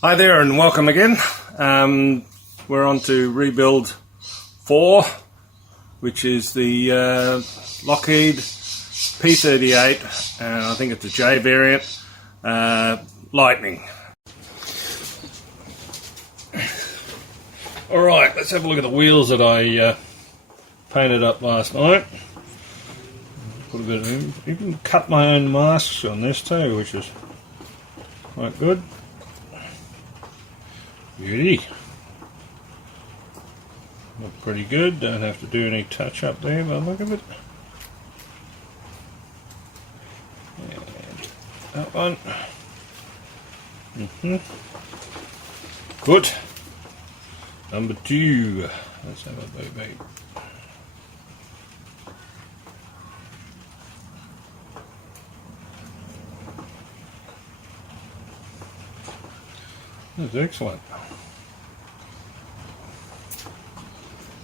Hi there and welcome again. We're on to rebuild 4, which is the Lockheed P-38, and I think it's a J variant, Lightning. Alright, let's have a look at the wheels that I painted up last night. Put a bit of, you can cut my own masks on this too, which is quite good. Beauty. Look pretty good, don't have to do any touch up there by the look of it. And that one. Good. Number 2. Let's have a baby. That's excellent.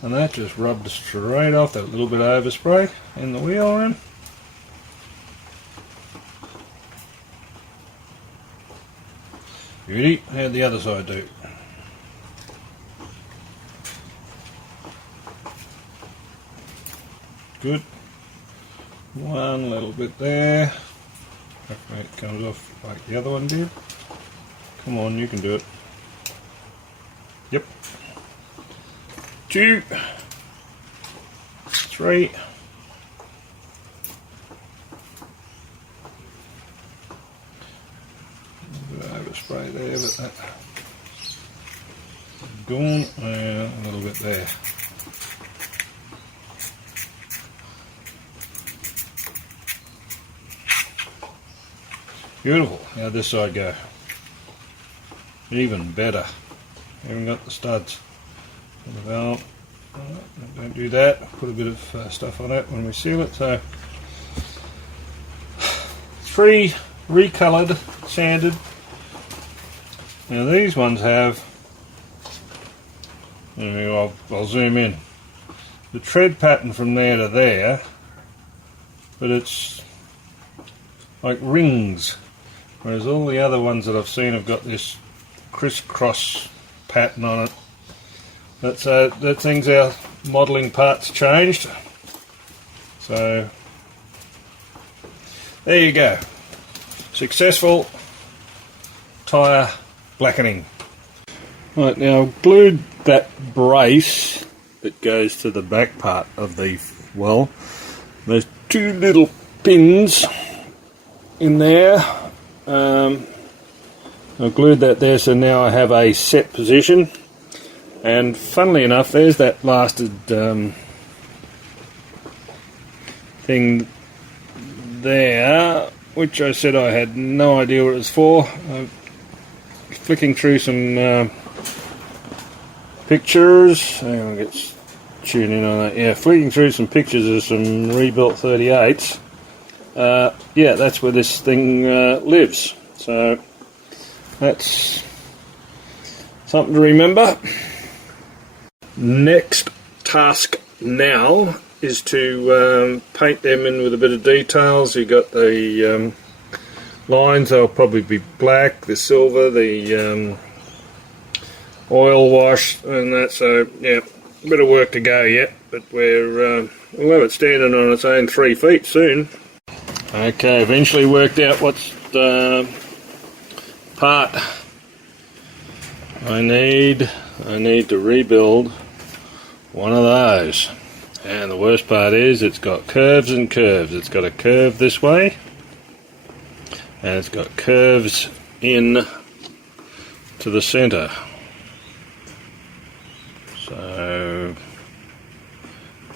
And that just rubbed straight off, that little bit of overspray in the wheel rim. Beauty. How'd the other side do? Good. One little bit there. Hopefully it comes off like the other one did. Come on, you can do it. Yep. 2, 3. A bit of overspray there, but that gone, and a little bit there. Beautiful. Now this side go. Even better. Haven't got the studs. The valve. Don't do that. Put a bit of stuff on it when we seal it. So 3 recoloured, sanded. Now these ones have. I'll zoom in. The tread pattern from there to there, but it's like rings, whereas all the other ones that I've seen have got this crisscross pattern on it. That thing's our modelling parts changed. So there you go. Successful tyre blackening. Right, now I've glued that brace that goes to the back part of the well. There's 2 little pins in there. I've glued that there, so now I have a set position. And funnily enough, there's that blasted thing there, which I said I had no idea what it was for. I'm flicking through some pictures. Hang on, let's tune in on that. Yeah, flicking through some pictures of some rebuilt 38s. Yeah, that's where this thing lives. So that's something to remember. Next task now is to paint them in with a bit of details. You've got the lines, they'll probably be black, the silver, the oil wash and that, so yeah, a bit of work to go yet, but we'll have it standing on its own 3 feet soon. Okay, eventually worked out what's the part I need to rebuild one of those. And the worst part is it's got curves and curves. It's got a curve this way and it's got curves in to the centre. So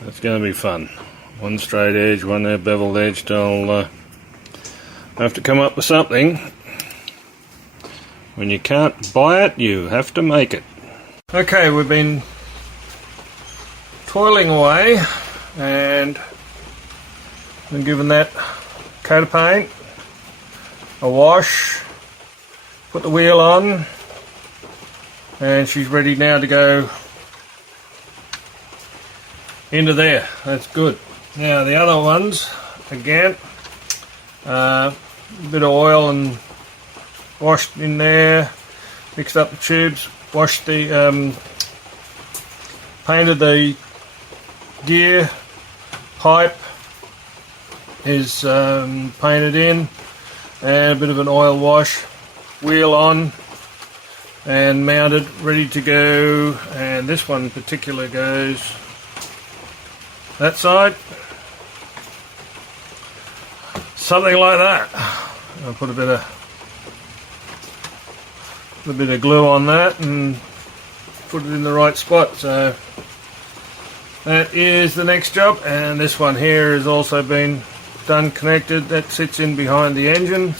that's going to be fun. One straight edge, one there beveled edge. I'll have to come up with something. When you can't buy it, you have to make it. Okay, we've been toiling away and been given that coat of paint, a wash, put the wheel on, and she's ready now to go into there. That's good. Now the other ones again. A bit of oil and washed in there, mixed up the tubes, washed the, painted the gear pipe is painted in, and a bit of an oil wash, wheel on and mounted, ready to go. And this one in particular goes that side, something like that. I'll put a bit of glue on that and put it in the right spot. So that is the next job, and this one here has also been done, connected. That sits in behind the engine,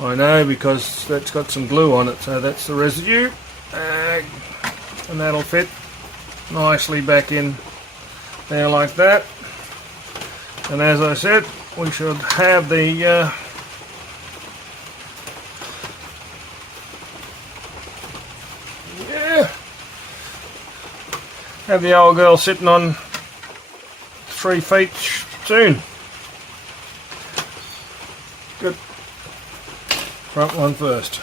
I know, because that's got some glue on it, so that's the residue, and that'll fit nicely back in there like that. And as I said, we should have the have the old girl sitting on 3 feet soon. Good. Front one first.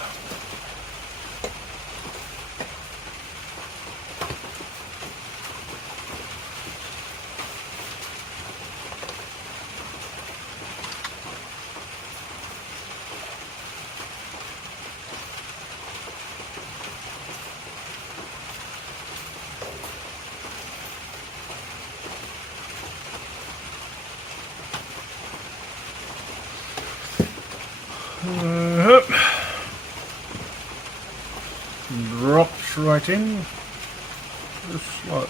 Drops right in, just like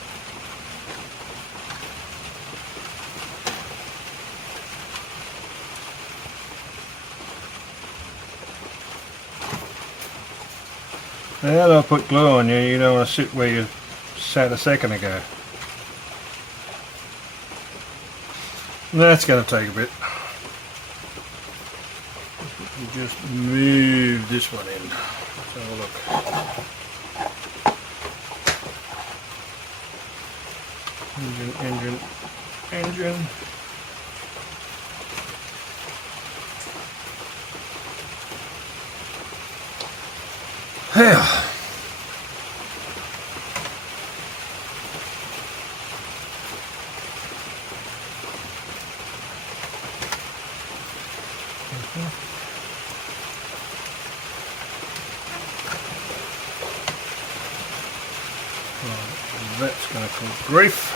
now. I'll put glue on you. You don't want to sit where you sat a second ago. That's going to take a bit. You just move this one in. Let's have a look. Engine. Yeah. That's going to cause grief.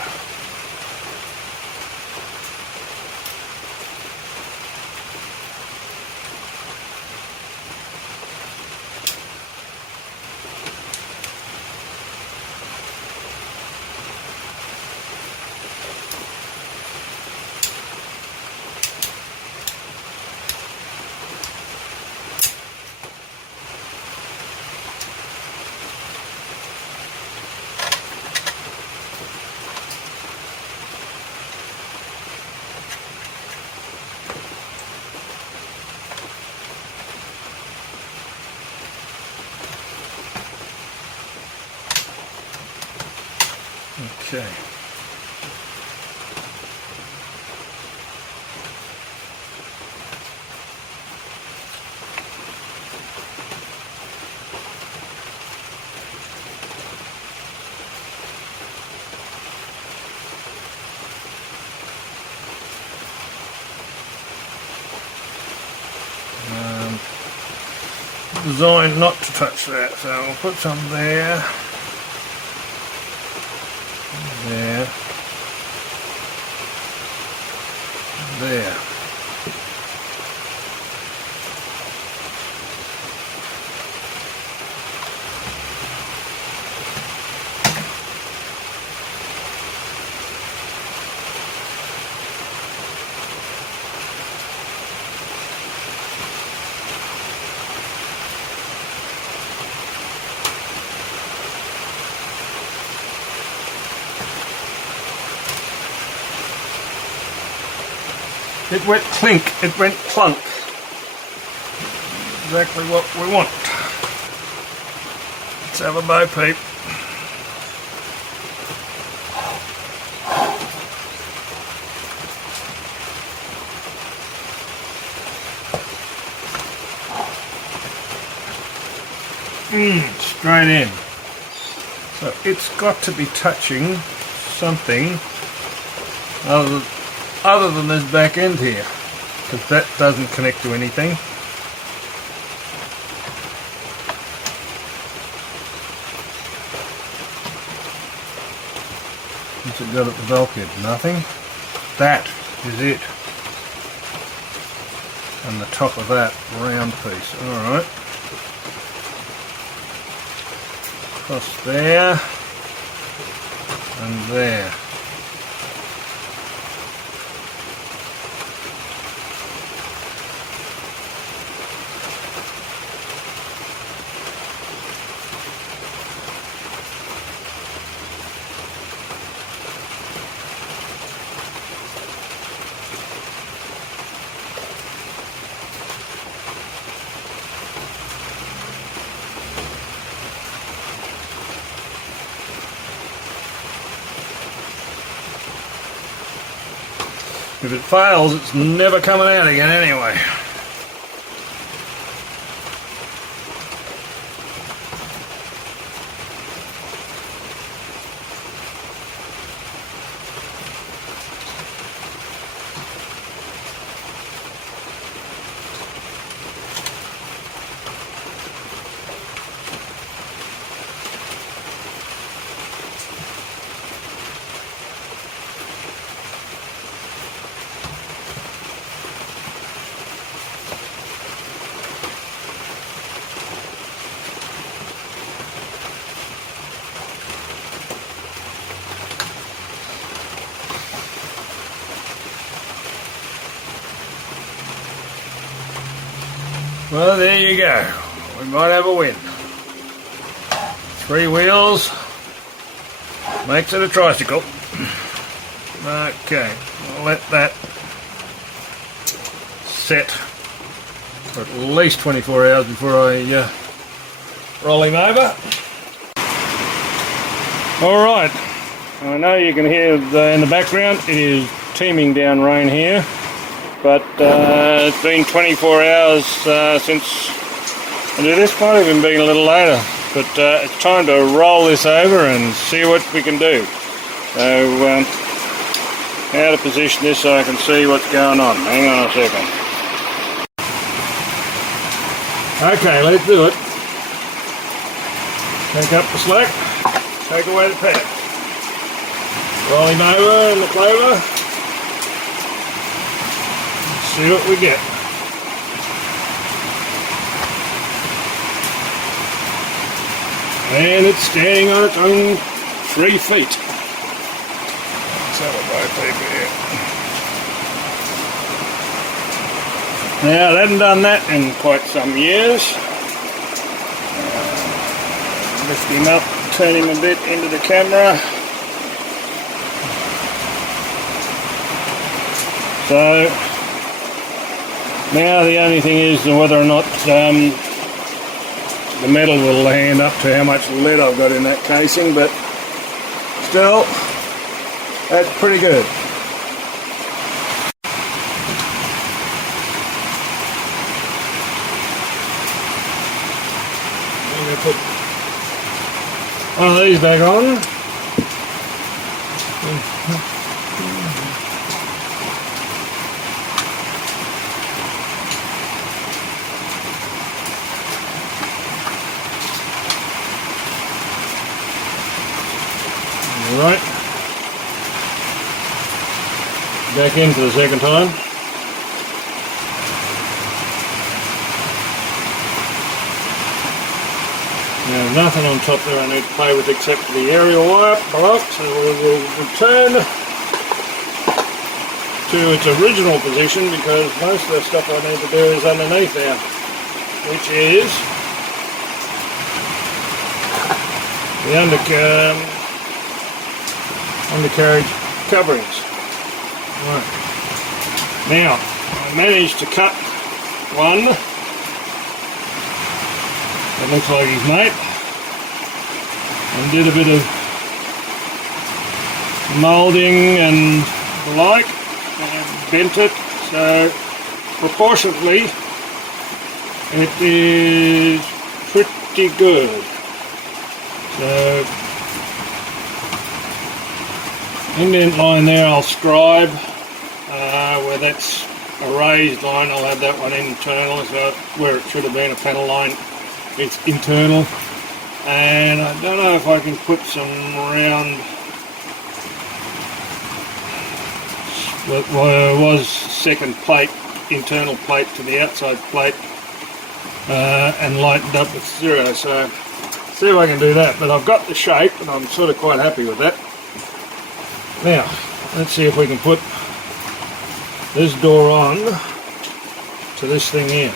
Okay. Designed not to touch that, so I'll put some there. There. There. It went clink, it went clunk. Exactly what we want. Let's have a bo peep. straight in. So it's got to be touching something other than this back end here, because that doesn't connect to anything. What's it got at the bulkhead? Nothing. That is it. And the top of that round piece. Alright. Across there. And there. If it fails, it's never coming out again anyway. Well, there you go. We might have a win. 3 wheels makes it a tricycle. Okay, I'll let that set for at least 24 hours before I roll him over. Alright, I know you can hear in the background, it is teeming down rain here. But it's been 24 hours since, and this might have even been a little later, but it's time to roll this over and see what we can do. So, how to position this so I can see what's going on. Hang on a second. Okay, let's do it. Take up the slack, take away the pad. Roll him over in the clover. See what we get. And it's standing on its own 3 feet. Let's have a white paper here. Now, I hadn't done that in quite some years. Lift him up, turn him a bit into the camera. So, now the only thing is whether or not the metal will hand up to how much lead I've got in that casing, but still, that's pretty good. I'm going to put one of these back on. Right, back in for the second time. Now nothing on top there I need to play with except for the aerial wire block, so we will return to its original position because most of the stuff I need to do is underneath there, which is the undercarriage coverings. Right. Now, I managed to cut one that looks like his mate and did a bit of moulding and the like and bent it so proportionately it is pretty good. So indent line there I'll scribe, where that's a raised line I'll have that one internal, so where it should have been a panel line it's internal. And I don't know if I can put some round, what was second plate, internal plate to the outside plate, and lightened up with zero. So see if I can do that, but I've got the shape and I'm sort of quite happy with that. Now let's see if we can put this door on to this thing here.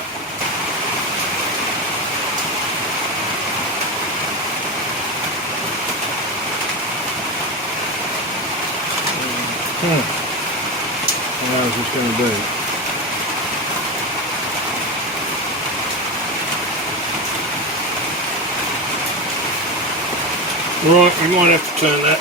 How is this going to be? Right, we might have to turn that.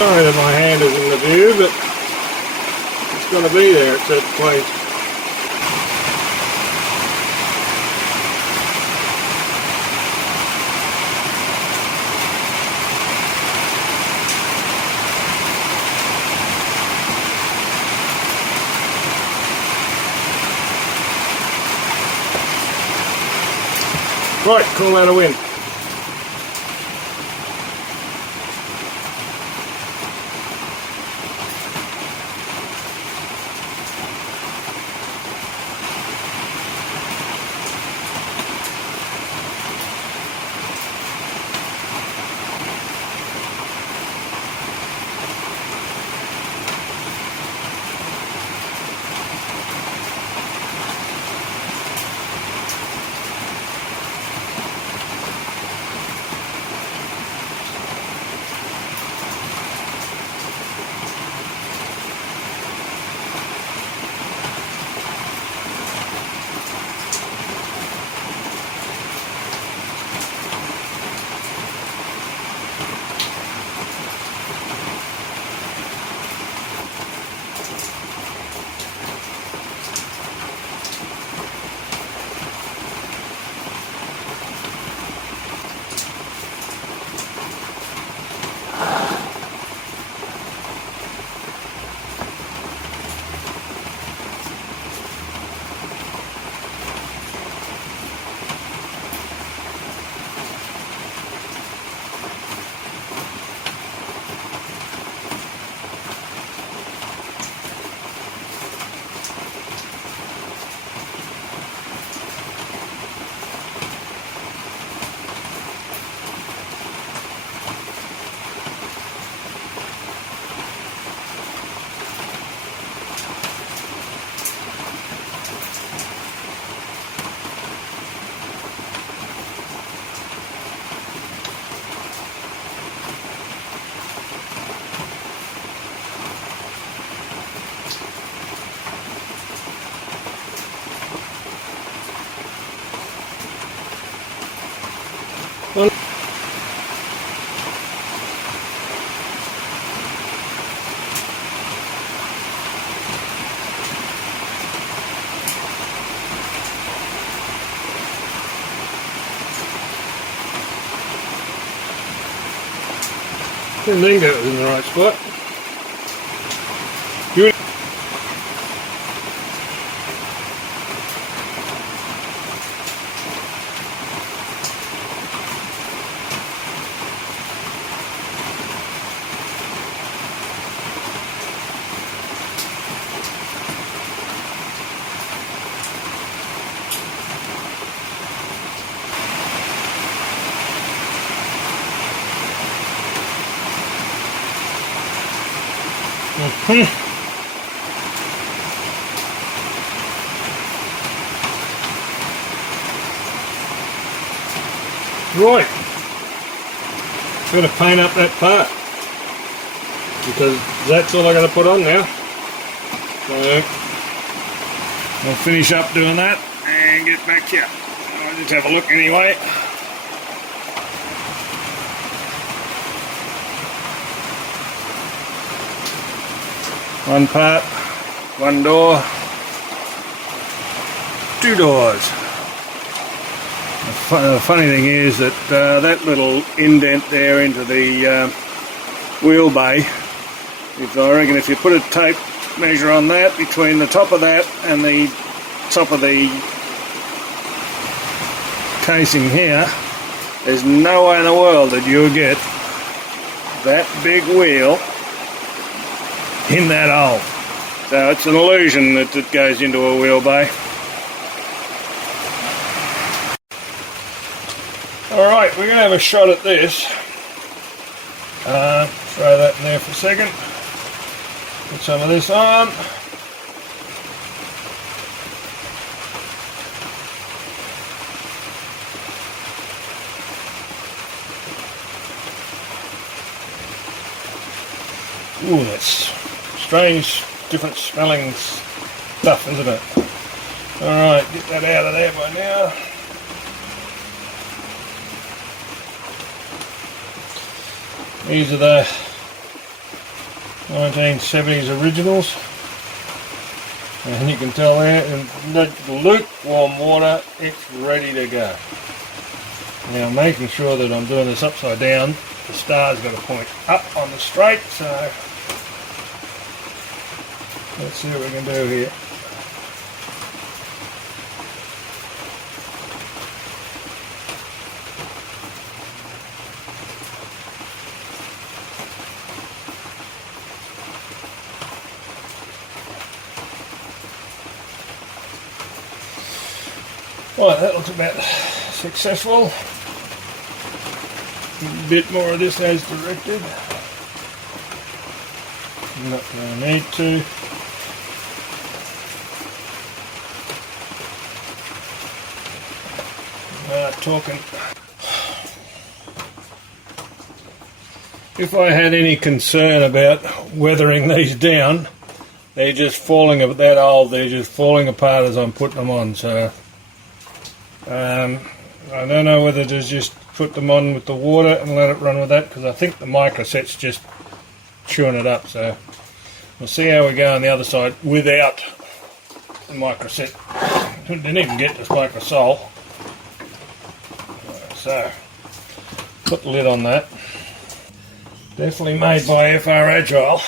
Sorry that my hand is in the view, but it's going to be there at certain place. Right, call that a win. Didn't think that was in the right spot. Good. Right, I'm going to paint up that part because that's all I got to put on now. So I'll finish up doing that and get back here. I'll just have a look anyway. One part, one door, two doors. The funny thing is that that little indent there into the wheel bay, I reckon if you put a tape measure on that, between the top of that and the top of the casing here, there's no way in the world that you'll get that big wheel in that hole. So it's an illusion that it goes into a wheel bay. Alright, we're going to have a shot at this. Throw that in there for a second. Put some of this on. Ooh, that's strange, different smelling stuff, isn't it? Alright, get that out of there by now. These are the 1970s originals, and you can tell there in the lukewarm water it's ready to go. Now I'm making sure that I'm doing this upside down. The star's got to point up on the straight, so let's see what we can do here. Right, that looks about successful. A bit more of this as directed. I'm not going to need to. Talking. If I had any concern about weathering these down, they're just falling at that old. They're just falling apart as I'm putting them on. So I don't know whether to just put them on with the water and let it run with that, because I think the microset's just chewing it up. So we'll see how we go on the other side without the microset. Didn't even get this microsole. So put the lid on that. Definitely made by FR Agile.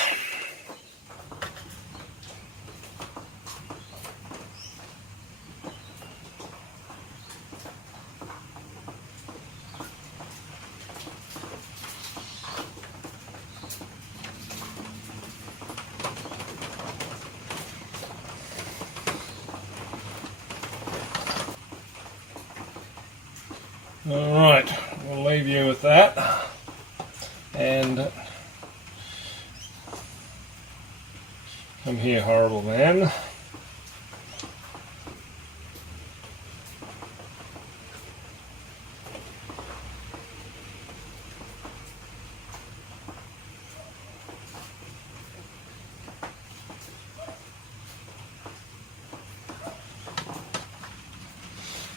Alright, we'll leave you with that, and come here, horrible man.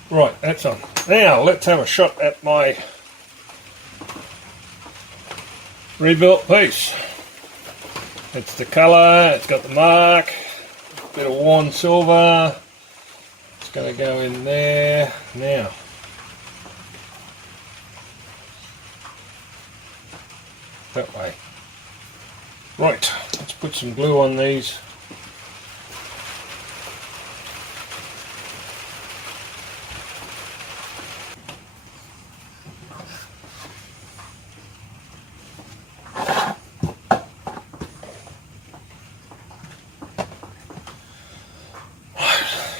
Right, that's on. Now let's have a shot at my rebuilt piece. It's the colour, it's got the mark, a bit of worn silver. It's going to go in there now. That way. Right, let's put some glue on these.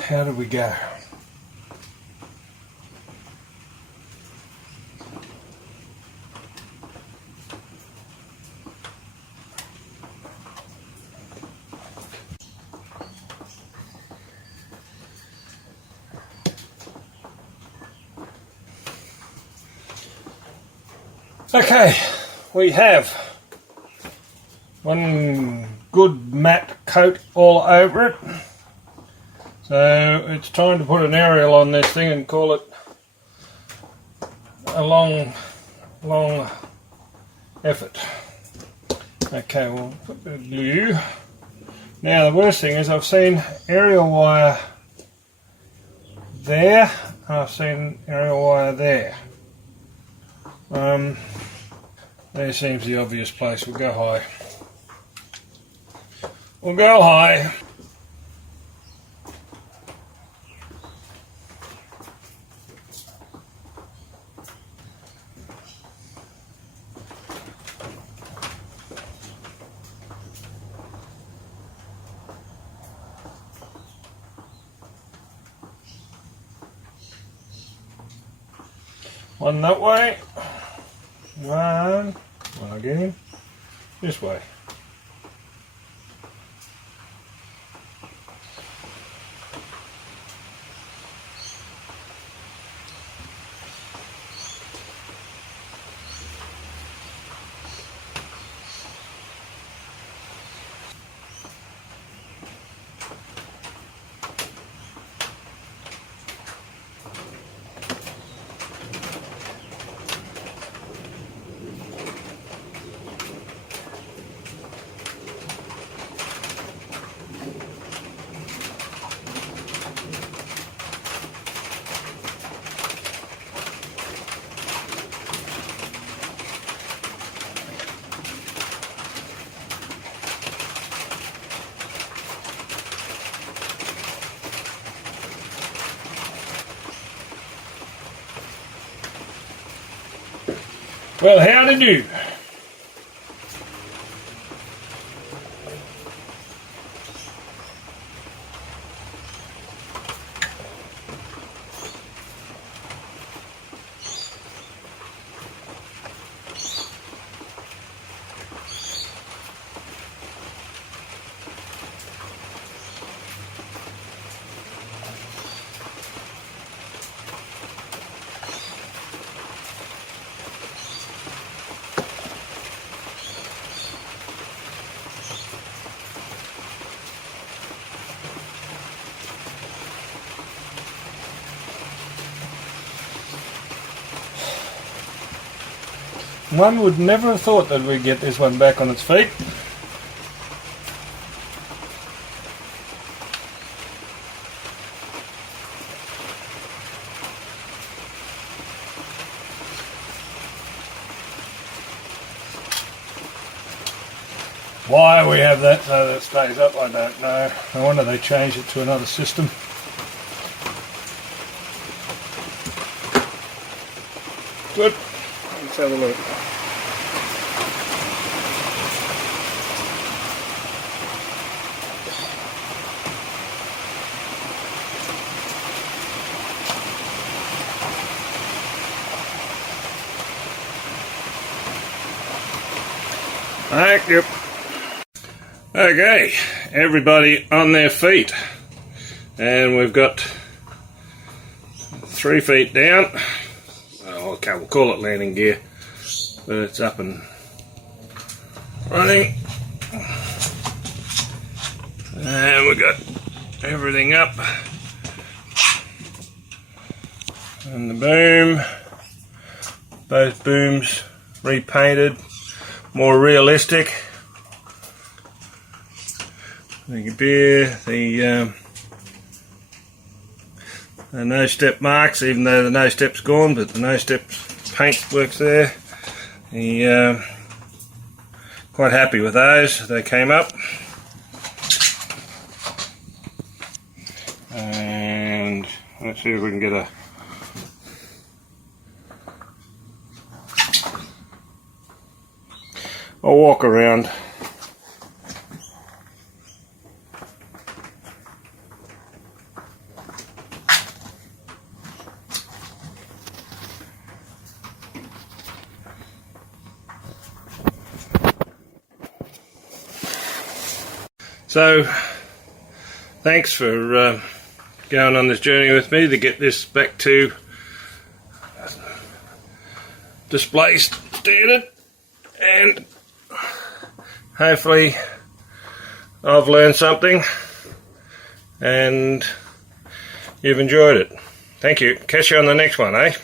How did we go? Okay, we have one good matte coat all over it. So it's time to put an aerial on this thing and call it a long effort. Okay, we'll put a bit of glue. Now the worst thing is I've seen aerial wire there, and I've seen aerial wire there. There seems the obvious place. We'll go high. We'll go high. One that way. One again. This way. Well, how to do? One would never have thought that we'd get this one back on its feet. Why we have that so that it stays up, I don't know. I wonder they changed it to another system. Good. Let's have a look. Thank you. Okay, everybody on their feet, and we've got 3 feet down. Oh, okay, we'll call it landing gear, but it's up and running, and we've got everything up, and the boom, both booms repainted, more realistic. The gear, the no step marks, even though the no step's gone, but the no step paint works there. Quite happy with those. They came up, and let's see if we can get a walk around. So, thanks for going on this journey with me to get this back to display standard, and hopefully I've learned something and you've enjoyed it. Thank you. Catch you on the next one, eh?